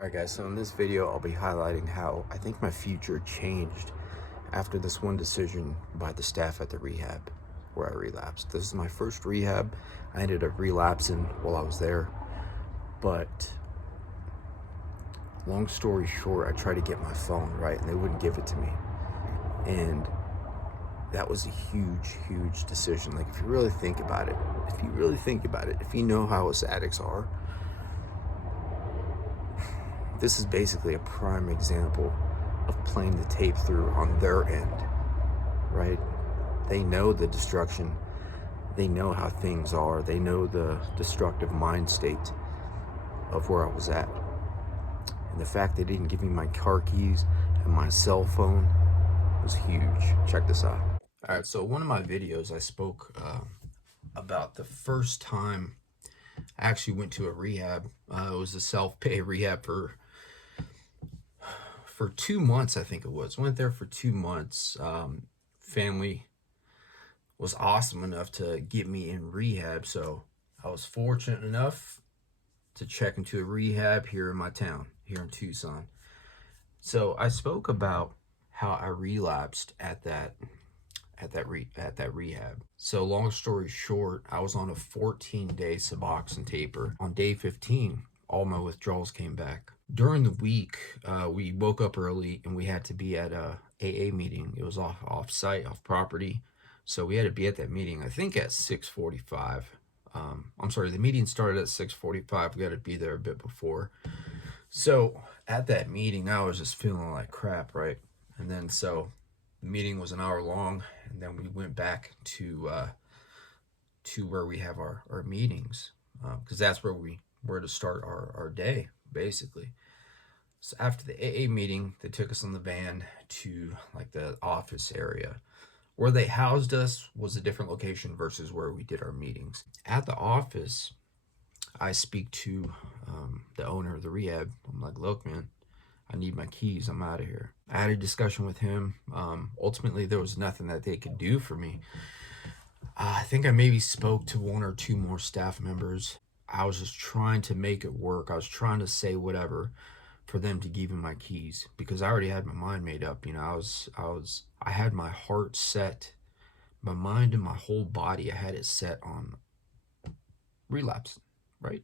Alright guys, so in this video I'll be highlighting how I think my future changed after this one decision by the staff at the rehab where I relapsed. This is my first rehab. I ended up relapsing while I was there, but long story short, I tried to get my phone, right, and they wouldn't give it to me. And that was a huge decision. Like, if you really think about it, if you know how us addicts are, this is basically a prime example of playing the tape through on their end, right? They know the destruction. They know how things are. They know the destructive mind state of where I was at. And the fact they didn't give me my car keys and my cell phone was huge. Check this out. All right, so one of my videos I spoke about the first time I actually went to a rehab. It was a self-pay rehab for 2 months, I think it was. Went there for 2 months. Family was awesome enough to get me in rehab, so I was fortunate enough to check into a rehab here in my town, here in Tucson. So I spoke about how I relapsed at that rehab. So long story short, I was on a 14-day Suboxone taper. On day 15, all my withdrawals came back. During the week, we woke up early and we had to be at a AA meeting. It was off site, off property. So we had to be at that meeting, I think at 6:45. I'm sorry, the meeting started at 6:45. We got to be there a bit before. So at that meeting, I was just feeling like crap, right? And then so the meeting was an hour long, and then we went back to where we have our meetings, because that's where we were to start our day, basically. So after the AA meeting, they took us on the van to like the office area. Where they housed us was a different location versus where we did our meetings. At the office, I speak to the owner of the rehab. I'm like, look, man, I need my keys. I'm out of here. I had a discussion with him. Ultimately, there was nothing that they could do for me. I think I maybe spoke to one or two more staff members. I was just trying to make it work. I was trying to say whatever for them to give me my keys, because I already had my mind made up. You know, I had my heart set, my mind and my whole body. I had it set on relapse, right?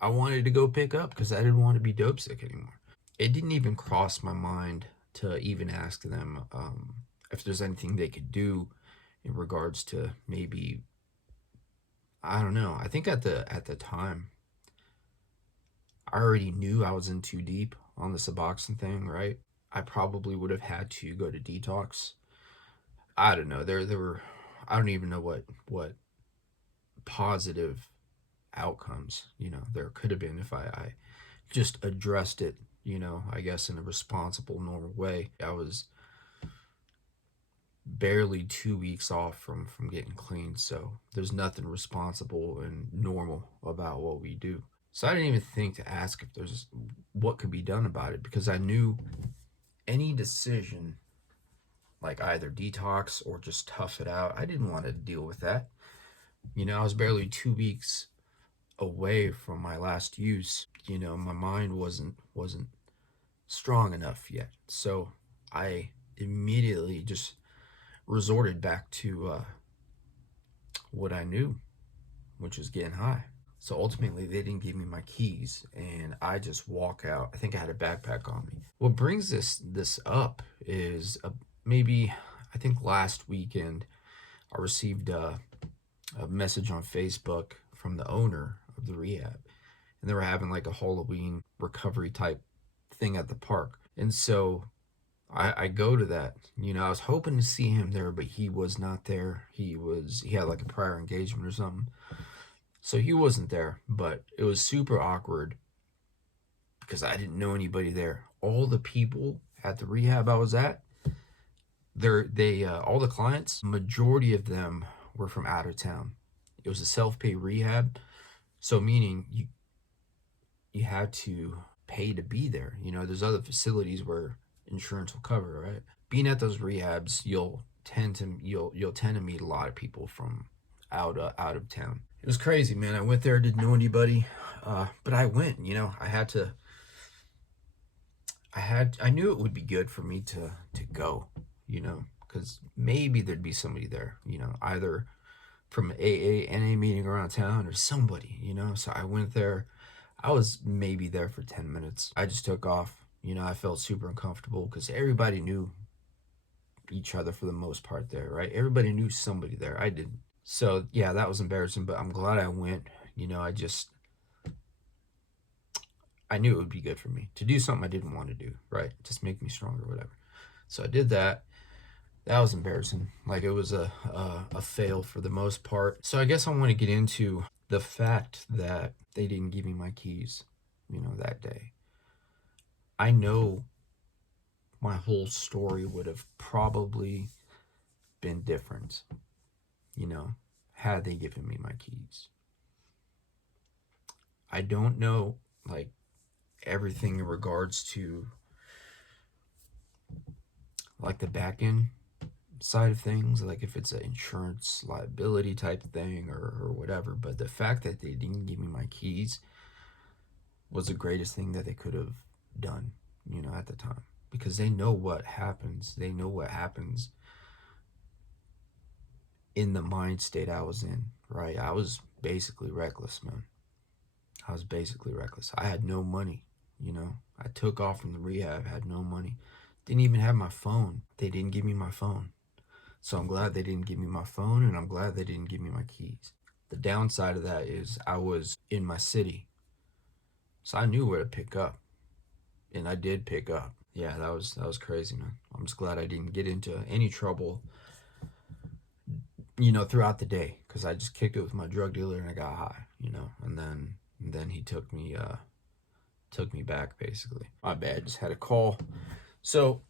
I wanted to go pick up because I didn't want to be dope sick anymore. It didn't even cross my mind to even ask them if there's anything they could do in regards to maybe, I don't know. I think at the time, I already knew I was in too deep on the Suboxone thing, right? I probably would have had to go to detox. I don't know. There were, I don't even know what positive outcomes, there could have been if I just addressed it, I guess in a responsible, normal way. I was barely 2 weeks off from getting clean, so there's nothing responsible and normal about what we do. So I didn't even think to ask if there's what could be done about it, because I knew any decision, like either detox or just tough it out, I didn't want to deal with that. I was barely 2 weeks away from my last use. My mind wasn't strong enough yet. So I immediately just resorted back to what I knew, which was getting high. So ultimately, they didn't give me my keys, and I just walk out. I think I had a backpack on me. What brings this up is maybe, I think last weekend, I received a message on Facebook from the owner of the rehab, and they were having like a Halloween recovery type thing at the park. And so I go to that. I was hoping to see him there, but he was not there. He had like a prior engagement or something. So he wasn't there, but it was super awkward because I didn't know anybody there. All the people at the rehab I was at, all the clients, majority of them were from out of town. It was a self-pay rehab, so meaning you had to pay to be there. There's other facilities where insurance will cover, right? Being at those rehabs, you'll tend to meet a lot of people from out of town. It was crazy, man. I went there, didn't know anybody, but I went. I had to I knew it would be good for me to go, because maybe there'd be somebody there, either from AA, NA meeting around town or somebody, So I went there. I was maybe there for 10 minutes. I just took off. I felt super uncomfortable because everybody knew each other for the most part there, right? Everybody knew somebody there. I didn't. So yeah, that was embarrassing, but I'm glad I went. I knew it would be good for me to do something I didn't want to do, right? Just make me stronger, whatever. So I did that. That was embarrassing. Like it was a fail for the most part. So I guess I want to get into the fact that they didn't give me my keys, that day. I know my whole story would have probably been different, you know, had they given me my keys. I don't know, like, everything in regards to, like, the back end side of things, like if it's an insurance liability type thing or whatever, but the fact that they didn't give me my keys was the greatest thing that they could have done, at the time. Because they know what happens. They know what happens in the mind state I was in, right? I was basically reckless, man. I was basically reckless. I had no money, I took off from the rehab, had no money. Didn't even have my phone. They didn't give me my phone. So I'm glad they didn't give me my phone, and I'm glad they didn't give me my keys. The downside of that is I was in my city. So I knew where to pick up. And I did pick up. Yeah, that was crazy, man. I'm just glad I didn't get into any trouble, throughout the day, because I just kicked it with my drug dealer and I got high, and then he took me back basically. My bad, just had a call. So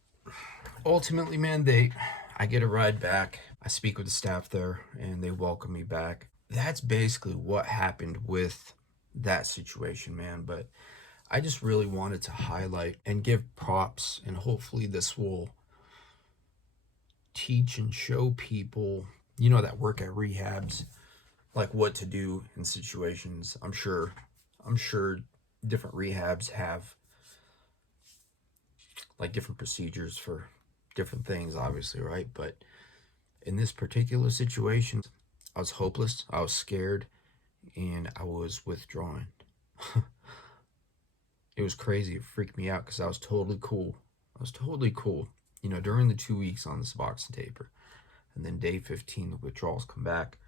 ultimately, man, I get a ride back. I speak with the staff there and they welcome me back. That's basically what happened with that situation, man. But I just really wanted to highlight and give props, and hopefully this will teach and show people, that work at rehabs, like what to do in situations. I'm sure different rehabs have like different procedures for different things, obviously, right? But in this particular situation, I was hopeless, I was scared, and I was withdrawing. It was crazy. It freaked me out because I was totally cool. I was totally cool, during the 2 weeks on this Suboxone taper. And then day 15, the withdrawals come back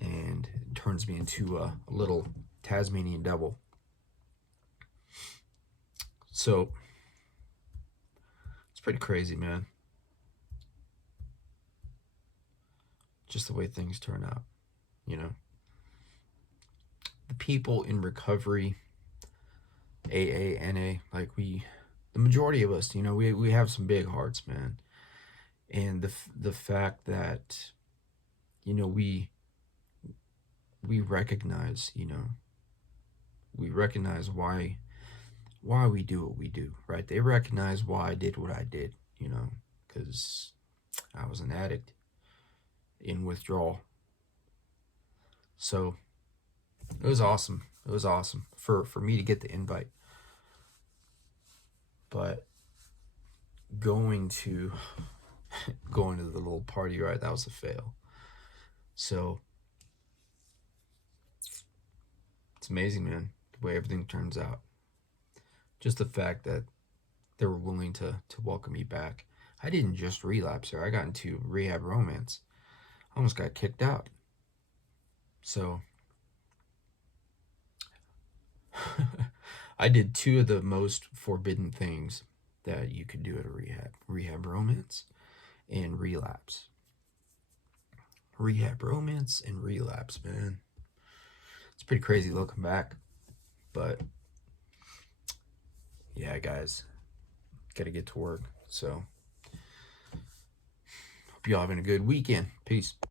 and it turns me into a little Tasmanian devil. So it's pretty crazy, man. Just the way things turn out, you know. The people in recovery, AA, NA, like the majority of us, we have some big hearts, man. And the fact that, we recognize, we recognize why we do what we do, right? They recognize why I did what I did, because I was an addict in withdrawal. So it was awesome. It was awesome for me to get the invite. But going to the little party, right, that was a fail. So it's amazing, man, the way everything turns out. Just the fact that they were willing to welcome me back. I didn't just relapse there. I got into rehab romance. I almost got kicked out. So I did two of the most forbidden things that you could do at a rehab romance and relapse. Rehab romance and relapse, man. It's pretty crazy looking back. But yeah, guys, gotta get to work. So hope y'all having a good weekend. Peace.